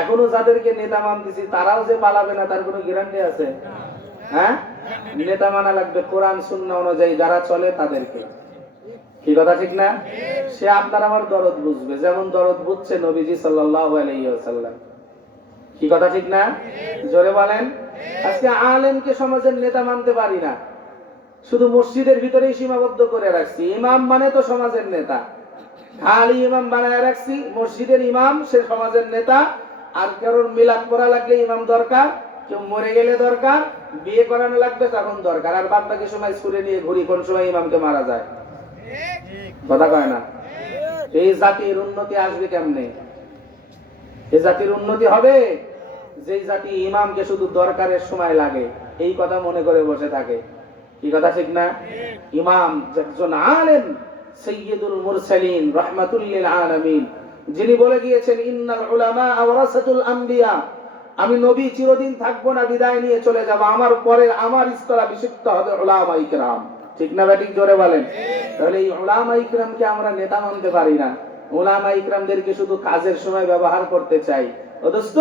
এখনো যাদেরকে নেতা মানতেছি তারাও যে পালাবে না তার কোনো গ্যারান্টি আছে? হ্যাঁ, নেতা মানা লাগবে কোরআন সুন্নাহ অনুযায়ী যারা চলে তাদেরকে। কি কথা ঠিক না? সে আপনার আমার দরদ বুঝবে, যেমন দরদ বুঝছে নবীজি সাল্লাল্লাহু আলাইহি ওয়াসাল্লাম। কি কথা ঠিক না? জোরে বলেন। আজকে আলেমকে সমাজের নেতা মানতে পারি না, শুধু মসজিদের ভিতরেই সীমাবদ্ধ করে রাখছি। ইমাম মানে তো সমাজের নেতা, খালি ইমাম বানায় রাখছি। মসজিদের ইমাম সে সমাজের নেতা। আর কারোর মিলাদ করা লাগলে ইমাম দরকার, কেউ মরে গেলে দরকার, বিয়ে করানো লাগবে তখন দরকার। আর বাদ বাকি সময় স্কুলে নিয়ে ঘুরি, কোন সময় ইমামকে মারা যায়। কথা কয় না? এই জাতির উন্নতি আসবে কেমনে? এই জাতির উন্নতি হবে যেই জাতি ইমামকে শুধু দরকারের সময় লাগে এই কথা মনে করে বসে থাকে। কি কথা ঠিক না? ইমাম একজন আলেম, সাইয়্যিদুল মুরসালিন রাহমাতুল লিল আলামিন, যিনি বলে গিয়েছেন ইন্নাল উলামা ওয়ারাসাতুল আম্বিয়া, আমি নবী চিরদিন থাকবো না, বিদায় নিয়ে চলে যাব, আমার পরে আমার স্থলাভিষিক্ত হবে উলামায়ে কিরাম। ঠিক না বেঠিক? জোরে বলেন। তাহলে এই উলামায়ে কিরামকে আমরা নেতা মানতে পারি না, উলামায়ে কিরামদেরকে শুধু কাজের সময় ব্যবহার করতে চাই। ও দোস্ত,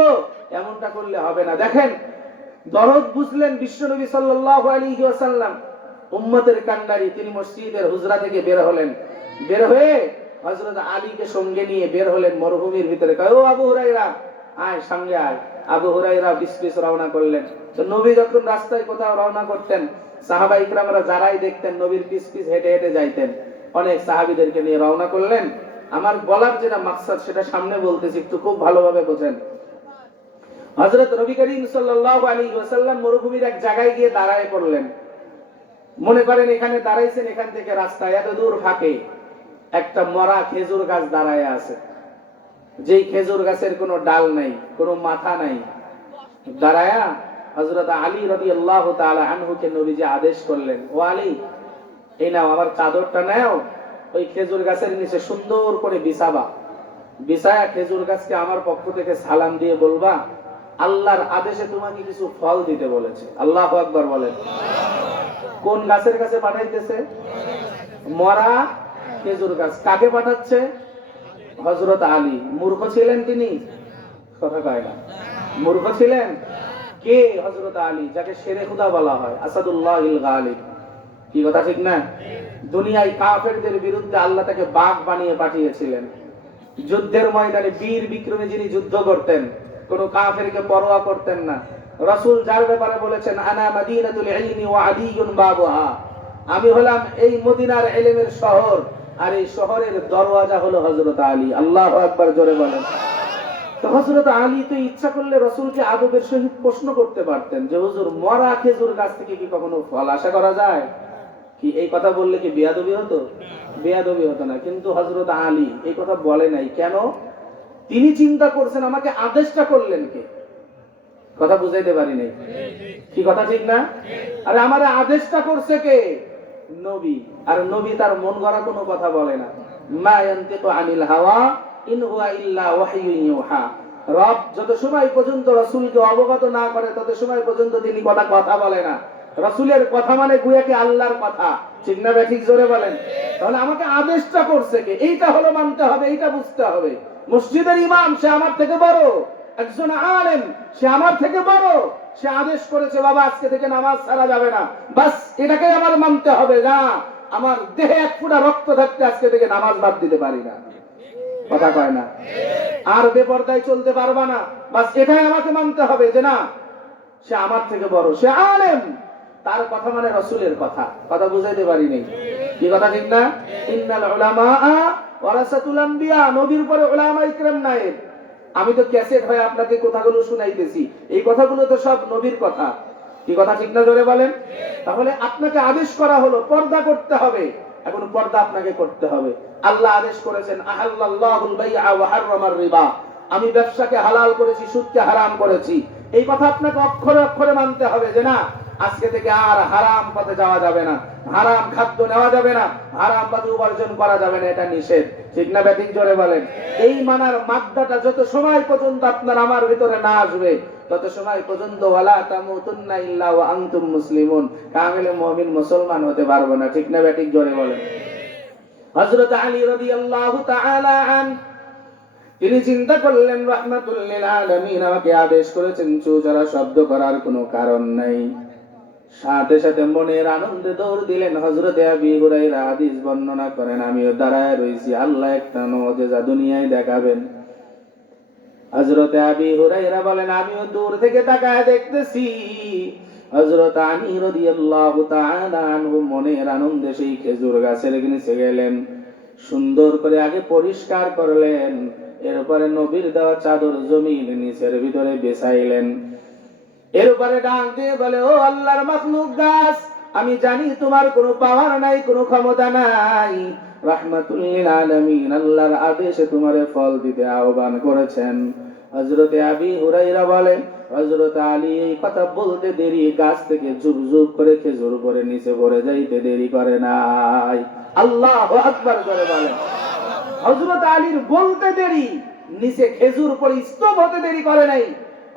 এমনটা করলে হবে না। দেখেন, দরদ বুঝলেন বিশ্বনবী সাল্লাল্লাহু আলাইহি ওয়াসাল্লাম, উম্মতের কান্ডারি, তিনি মসজিদের হুজরা থেকে বের হলেন। বের হয়ে হযরত আলীকে সঙ্গে নিয়ে বের হলেন মরুভূমির ভিতরে। কয়, ও আবু হুরায়রা, আয় সঙ্গে আয়। আবু হুরায়রা বিশ রওনা করলেন। তো নবী যখন রাস্তায় কোথাও রওনা করতেন, সাহাবা ইকরামরা যারাই দেখতেন নবীর পিছ পিছ হেঁটে হেঁটে যাইতেন। অনেক সাহাবীদেরকে নিয়ে রওনা করলেন। আমার বলার যেটা মাকসাদ সেটা সামনে বলতেছি, একটু খুব ভালোভাবে বোঝেন। হযরত নবী করিম সাল্লাল্লাহু আলাইহি ওয়াসাল্লাম মরুভূমির এক জায়গায় গিয়ে দাঁড়ায় পড়লেন। মনে করেন এখানে দাঁড়াইছেন, এখান থেকে রাস্তা এত দূর ফাঁকে একটা মরা খেজুর গাছ দাঁড়ায় আছে, যেই খেজুর গাছের কোনো ডাল নাই, কোনো মাথা নাই। দাঁড়ায়া হযরত আলী রাদিয়াল্লাহু তাআলা আনহুকে নবীজি আদেশ করলেন, ও আলী, এই নাও আমার চাদরটা নাও, ওই খেজুর গাছের নিচে সুন্দর করে বিছাবা। বিছায়া খেজুর গাছকে আমার পক্ষ থেকে সালাম দিয়ে বলবা, আল্লাহর আদেশে তোমাকে কিছু ফল দিতে বলেছে। আল্লাহু আকবার বলেন। কোন গাছের কাছে পাঠাইতেছে? মরা খেজুর গাছ। কাকে পাঠাচ্ছে? হযরত আলী। মূর্খ ছিলেন তিনি? কথা কয় না। মূর্খ ছিলেন কে? হযরত আলী, যাকে শেরে খুদা বলা হয়, আসাদুল্লাহিল গালিব। কি কথা ঠিক না? দুনিয়ায় কাফেরদের বিরুদ্ধে আল্লাহ তাকে বাঘ বানিয়ে পাঠিয়েছিলেন। যুদ্ধের ময়দানে বীর বিক্রমে যিনি যুদ্ধ করতেন, কোন কাফেরকে পরোয়া করতেন না। রাসূল যার ব্যাপারে বলেছেন, আনা মাদিনাতুল ইলমি ওয়া আলিয়ুন বাবুহা, আমি হলাম এই মদিনার ইলমের শহর, আর এই শহরের দরওয়াজা হলো হযরত আলী। আল্লাহু আকবার জোরে বলেন। তো হযরত আলী তো ইচ্ছা করলে রাসূলকে আদবের সহিত প্রশ্ন করতে পারতেন যে, হুজুর, মরা খেজুর গাছ থেকে কি কখনো ফল আশা করা যায়? কি এই কথা বললে কি বেয়াদবি হতো? বেয়াদবি হতো না। কিন্তু হযরত আলী এই কথা বলে নাই। কেন? তিনি চিন্তা করছেন আমাকে আদেশটা করলেন কে? কথা বুঝাইতে পারি নাই। কি কথা ঠিক না? আরে আমারে আদেশটা করছে কে? নবী। আর নবী তার মন গড়া কোনো কথা বলে না। মা ইয়ানতিকু আনিল হাওয়া ইন হুয়া ইল্লা ওয়াহয়ুন ইউহা। রব যত সময় পর্যন্ত রাসূলকে অবগত না করে তত সময় পর্যন্ত তিনি কথা বলে না। রাসূলের কথা মানে গুয়া কি আল্লাহর কথা। ঠিক না ঠিক? জোরে বলেন। তাহলে আমাকে আদেশটা করছে কে? এইটা হলো মানতে হবে, এইটা বুঝতে হবে। মসজিদের ইমাম সে আমার থেকে বড়, একজন আলেম সে আমার থেকে বড়, সে আদেশ করেছে বাবা আজকে থেকে নামাজ ছাড়া যাবে না, বাস এটাকে আমার মানতে হবে। না, আমার দেহে এক ফোঁটা রক্ত থাকতে আজকে থেকে নামাজ বাদ দিতে পারি না। কথা কয় না? আর বেপরদায় চলতে পারবা না, বাস এটাই আমাকে মানতে হবে যে না, সে আমার থেকে বড়, সে আলেম, তার কথা মানে রাসূলের কথা। কথা বুঝাইতে পারি নাই। কি কথা ঠিক না? ইন্নাল উলামা ওয়ারাসাতুল আম্বিয়া, নবীর পরে উলামায়ে কিরাম নায়েব। আমি তো ক্যাসেট হয়ে আপনাকে কথাগুলো শুনাইতেছি, এই কথাগুলো তো সব নবীর কথা। কি কথা ঠিক না? জোরে বলেন। তাহলে আপনাকে আদেশ করা হলো পর্দা করতে হবে, এখন পর্দা আপনাকে করতে হবে। আল্লাহ আদেশ করেছেন, আহাল্লাল্লাহুল বাইআ ওয়া হাররামার রিবা, আমি ব্যবসাকে হালাল করেছি, সুদকে হারাম করেছি। এই কথা আপনাকে অক্ষরে অক্ষরে মানতে হবে যে না, আজকে থেকে আর হারাম পথে যাওয়া যাবে না, হারাম খাদ্য নেওয়া যাবে না, হারাম পথে উপার্জন করা যাবে না, এটা নিষেধ। ঠিক না ব্যাটিক? জোরে বলেন। এই মানার মাদ্দাটা যত সময় পর্যন্ত আপনার আমার ভিতরে না আসবে তত সময় পর্যন্ত ওয়ালা তামুতুন্না ইল্লা ওয়া আনতুম মুসলিমুন, কামিল মুমিন মুসলমান হতে পারবো না। ঠিক না ব্যাটিক? জোরে বলেন। হযরত আলী রাদিয়াল্লাহু তাআলা আন তিনি চিন্তা করলেন রাহমাতুল লিল আলামিন আমাকে আদেশ করেছেন চুচারা শব্দ করার কোনো কারণ নাই। সাথে সাথে মনের আনন্দে দৌড় দিলেন। হযরতে আবী হুরায়রা হাদিস বর্ণনা করেন, আমিও দাঁড়ায় রইছি, আল্লাহ একটা মুজিজা দুনিয়ায় দেখাবেন। হযরতে আবী হুরায়রা বলেন, আমিও দূর থেকে তাকায় দেখতেছি। হযরত আলী রাদিয়াল্লাহু তাআলা আনহু মনের আনন্দে সেই খেজুর গাছের নিচে গেলেন, সুন্দর করে আগে পরিষ্কার করলেন, এরপরে নবীর দেওয়া চাদর জমিন নিচের ভিতরে বিছাইলেন। এরপরে ডাক দিয়ে বলে, ও আল্লাহর মাখলুক গাছ, আমি জানি তোমার কোনো পাওয়ার নাই, কোনো ক্ষমতা নাই। রাহমাতুল লিল আলামিন আল্লাহর আদেশে তোমারে ফল দিতে আহ্বান করেছেন। হযরতে আবী হুরায়রা বলেন, হযরত আলী এই কথা বলতে দেরি, গাছ থেকে ঝুপ ঝুপ করে খেজুর পরে নিচে পড়ে যাইতে দেরি করে নাই। আল্লাহু আকবার করে বলেন। হযরত আলীর বলতে দেরি, নিচে খেজুর পরে স্তব হতে দেরি করে নাই।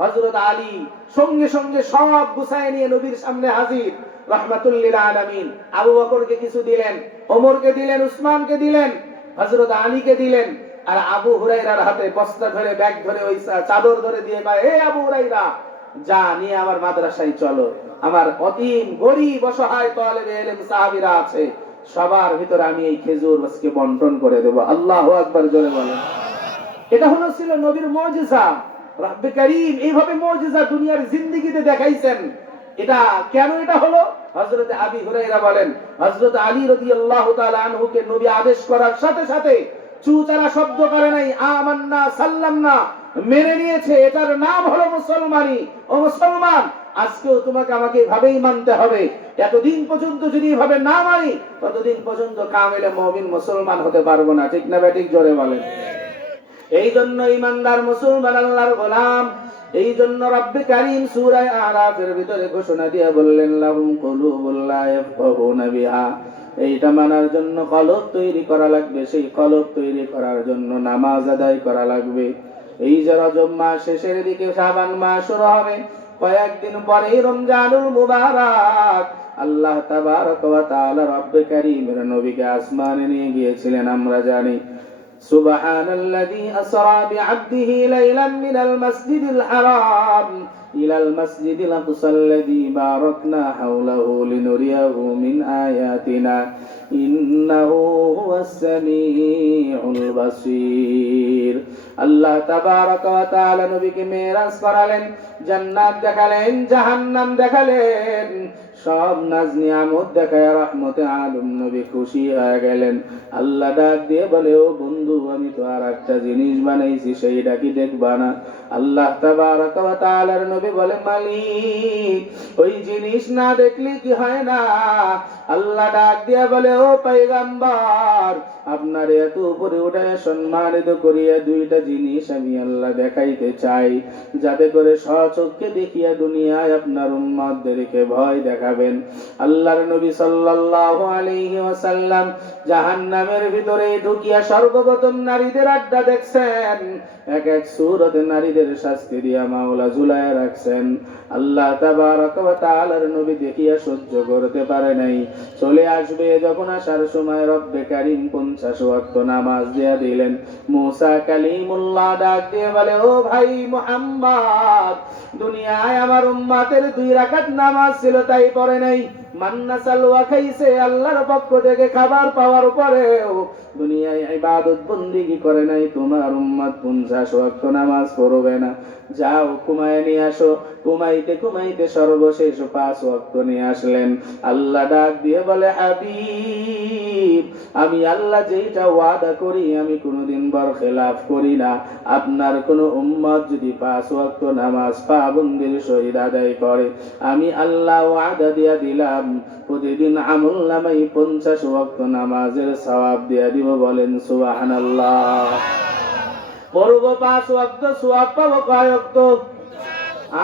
হযরত আলী সঙ্গে সঙ্গে সব গুছায় নিয়ে নবীর সামনে হাজির। রাহমাতুল লিল আলামিন আবু বকরকে কিছু দিলেন, ওমরকে দিলেন, উসমানকে দিলেন, হযরত আলীকে দিলেন। আর আবু হুরায়রার হাতে বস্তা ধরে, ব্যাগ ধরে, ওই চাদর ধরে দিয়ে কয়, হে আবু হুরায়রা, যা নিয়ে আমার মাদ্রাসায় চলো। আমার অতীম গরীব অসহায় তালেবে ইলম সাহাবীরা আছে, সবার ভিতরে আমি এই খেজুর গাছকে বন্টন করে দেব। আল্লাহু আকবার জোরে বলেন। এটা হলো ছিল নবীর মুজিজা। রব্বে কারীম এইভাবে মুজিজা দুনিয়ার জিন্দেগিতে দেখাইছেন। এটা কেন এটা হলো? হযরতে আবী হুরায়রা বলেন, হযরত আলী রাদিয়াল্লাহু তাআলা আনহুকে নবী আদেশ করার সাথে সাথে চুচারা শব্দ করে নাই, আমান্না সাল্লামনা, মেনে নিয়েছে। এটার নাম হলো মুসলমানি। ও মুসলমান, আজকেও তোমাকে আমাকে এভাবেই মানতে হবে। এতদিন পর্যন্ত যদি এভাবে না মানি, ততদিন পর্যন্ত কামেলে মুমিন মুসলমান হতে পারবো না। ঠিক না বেঠিক? জোরে বলেন। এই জন্য ইমানদার মুসলমান আল্লাহর গোলাম। এই জন্য রব্বে কারীম সূরা আরাফের ভিতরে ঘোষণা দিয়ে বললেন, লাহুম কুলুবুল লা ইয়াফকাহুনা বিহা। এইটা মানার জন্য কলব তৈরি করা লাগবে। সেই কলব তৈরি করার জন্য নামাজ আদায় করা লাগবে। এই যে রজব মাস শেষের দিকে শাবান মাস শুরু হবে, কয়েকদিন পরেই রমজানুল মুবারক। আল্লাহ তাবারক ওয়া তাআলা রব্বে কারীমের নবীকে আসমানে নিয়ে গিয়েছিলেন, আমরা জানি। সুবহানাল্লাযী আসরা বিআবদিহি লাইলাম মিনাল মাসজিদিল হারাম ইলাল মাসজিদিল আকসাল্লাযী বারাকনা হাওলাহু লিনুরিয়াহু মিন আয়াতিনা ইন্নাহু হুয়াস সামিউল বাসীর। আল্লাহ তাবারক ওয়া তাআলা নবীকে মেরাজ করালেন, জান্নাত দেখালেন, জাহান্নাম দেখালেন, সব নাজ নিয়ামত দেখায় রহমতে আলম নবী খুশি হয়ে গেলেন। আল্লাহ ডাক দিয়ে বলে, ও বন্ধু, আমি তো আর একটা জিনিস বানাইছি, সেইটা কি দেখবা না? আল্লাহ তাবারক ওয়া তাআলার নবী বলে, মালিক, ওই জিনিস না দেখলে কি হয় না? আল্লাহ ডাক দিয়ে বলে, ও পয়গম্বর, আপনার এত উপরে উঠায় সম্মানিত করিয়া দুইটা জিনিস আমি আল্লাহ দেখাইতে চাই, যাতে করে স্বচক্ষে দেখিয়া দুনিয়ায় আপনার উম্মতদেরকে ভয় দেখাবেন। আল্লাহর নবী সাল্লাল্লাহু আলাইহি ওয়াসাল্লাম জাহান্নামের ভিতরে ঢুকিয়া সর্বপ্রথম নারীদের আড্ডা দেখছেন। এক এক সূরতে নারীদের শাস্তি দিয়া মাওলা ঝুলায় রাখছেন। আল্লাহ তাবারক ওয়া তাআলার নবী দেখিয়া সহ্য করতে পারে নাই। চলে আসবে যখন আসার সময় রব্বে কারীম 50 ওয়াক্ত নামাজ দিয়া দিলেন। মুসা কালিমুল্লাহ ডাক দিয়ে বলে, ও ভাই মুহাম্মদ, দুনিয়ায় আমার উম্মতের 2 রাকাত নামাজ ছিল, তাই পড়ে নাই। মান্না সালওয়া খাইছে, আল্লাহর পক্ষ থেকে খাবার পাওয়ার পরেও দুনিয়ায় ইবাদত বন্দেগী করে নাই। তোমার উম্মত 50 ওয়াক্ত নামাজ পড়বে না। যাও কুমায় নিয়ে আসো। কুমাইতে কুমাইতে সর্বশেষ 5 ওয়াক্ত নিয়ে আসলেন। আল্লাহ ডাক দিয়ে বলে, হাবিব, আমি আল্লাহ যেটা ওয়াদা করি আমি কোনোদিন বরখেলাফ করি না। আপনার কোন উম্মত যদি 5 ওয়াক্ত নামাজ পাবন্দির সহিত আদায় করে, আমি আল্লাহ ওয়াদা দিয়া দিলাম, প্রতিদিন আমলনামায় 50 ওয়াক্ত নামাজের সওয়াব দিয়া দিব। বলেন সুবহানাল্লাহ। পড়ব 5 ওয়াক্ত, সওয়াব পাবো কয় ওয়াক্ত?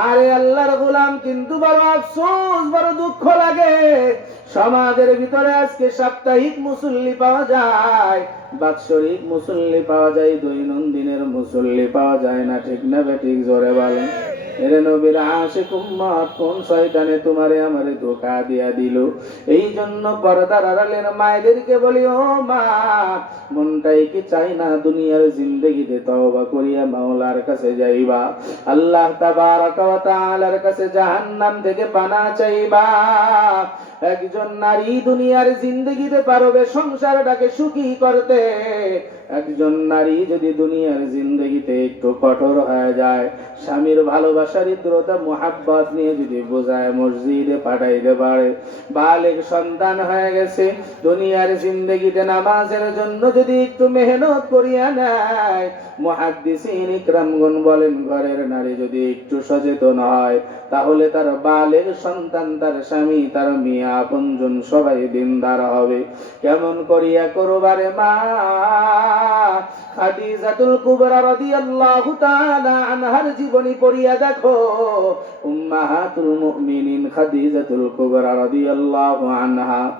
আরে আল্লাহর গোলাম, কিন্তু বড় আফসোস, বড় দুঃখ লাগে, সমাজের ভিতরে আজকে সাপ্তাহিক মুসল্লি পাওয়া যায়, বাৎসরিক মুসল্লি পাওয়া যায়, দৈনন্দিনের মুসল্লি পাওয়া যায় না। ঠিক না বেঠিক? জোরে বলেন। এরে নবীর আশিক উম্মত, কোন শয়তানে তোমারে আমারে ধোঁকা দিয়া দিল? এই জন্য পর্দার আড়ালের মায়েদেরকে বলি, ও মা, মনটাই কি চাই না দুনিয়ার জিন্দেগিতে তওবা করিয়া মাওলার কাছে যাইবা, আল্লাহ তাবারাক ওয়া তাআলার কাছে জাহান্নাম থেকে পানা চাইবা? একজন নারী দুনিয়ার জিন্দেগিতে পারবে সংসারটাকে সুখী করতে, একজন নারী যদি দুনিয়ার জিন্দেগিতে একটু কঠোর হয়ে যায়, স্বামীর ভালোবাসার হৃদ্রতা মুহাব্বত নিয়ে যদি বোঝায় মসজিদে পাঠাইতে পারে, বালেগ সন্তান হয়ে গেছে, দুনিয়ার জিন্দেগিতে নামাজের জন্য যদি একটু মেহনত করিয়া নেয়, মুহাদ্দিসিন ইকরামগণ বলেন ঘরের নারী যদি একটু সচেতন হয়, তাহলে তার বালেগ সন্তান, তার স্বামী, তার মিয়া, আপনজন সবাই দিনদার হবে। কেমন করিয়া করবারে মা? খাদিজাতুল কুবরা রাদিয়াল্লাহু তাআলা আনহার জীবনী পড়িয়া দেখো। উম্মাহাতুল মুমিনিন খাদিজাতুল কুবরা রাদিয়াল্লাহু আনহা